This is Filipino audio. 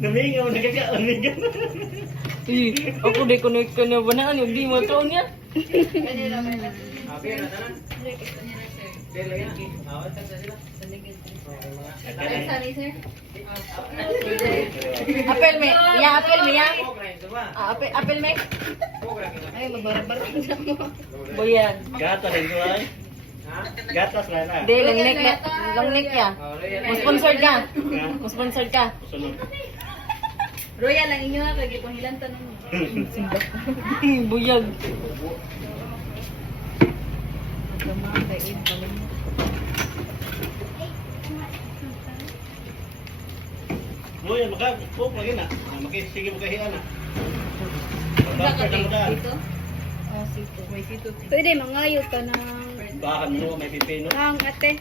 Namingaw, nagkakaamigan. Ako di connect ka na ba na ano, di mo taon niya. Apel me, ya apel me ya. Apel me. Ay, magbarbar sa mo. Boyan. Gatas din ko ay. Gatas na na. Di long neck ya. Mo sponsored ka. Mo sponsored ka. Sunod. Royal lang inyo ha, kaya panghilan tanong mo. Buyag. Magkamakain pala mo. Boy, maka-pop lagi na. Sige mo kahiyan na. Dito? Ah, sito. May sito. Pwede, mangayo ka ng... Bahan mo, may pipino. Ang ate.